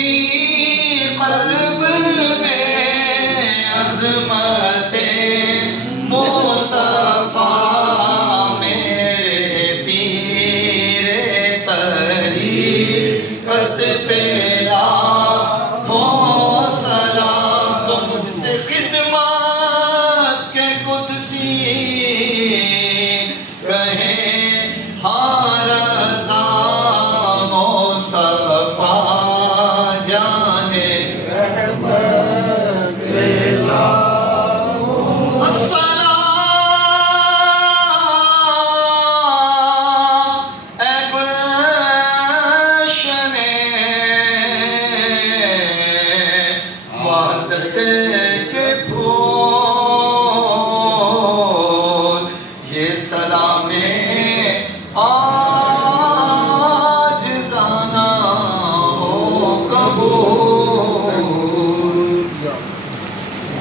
تھی قلب میں عظمت مصطفیٰ میرے پیر طریقت پہ لاکھوں سلام تو مجھ سے خدمات کے قدسی کہیں ہاں رضا مصطفیٰ جانے رحمت السلام اے گلشن وحدت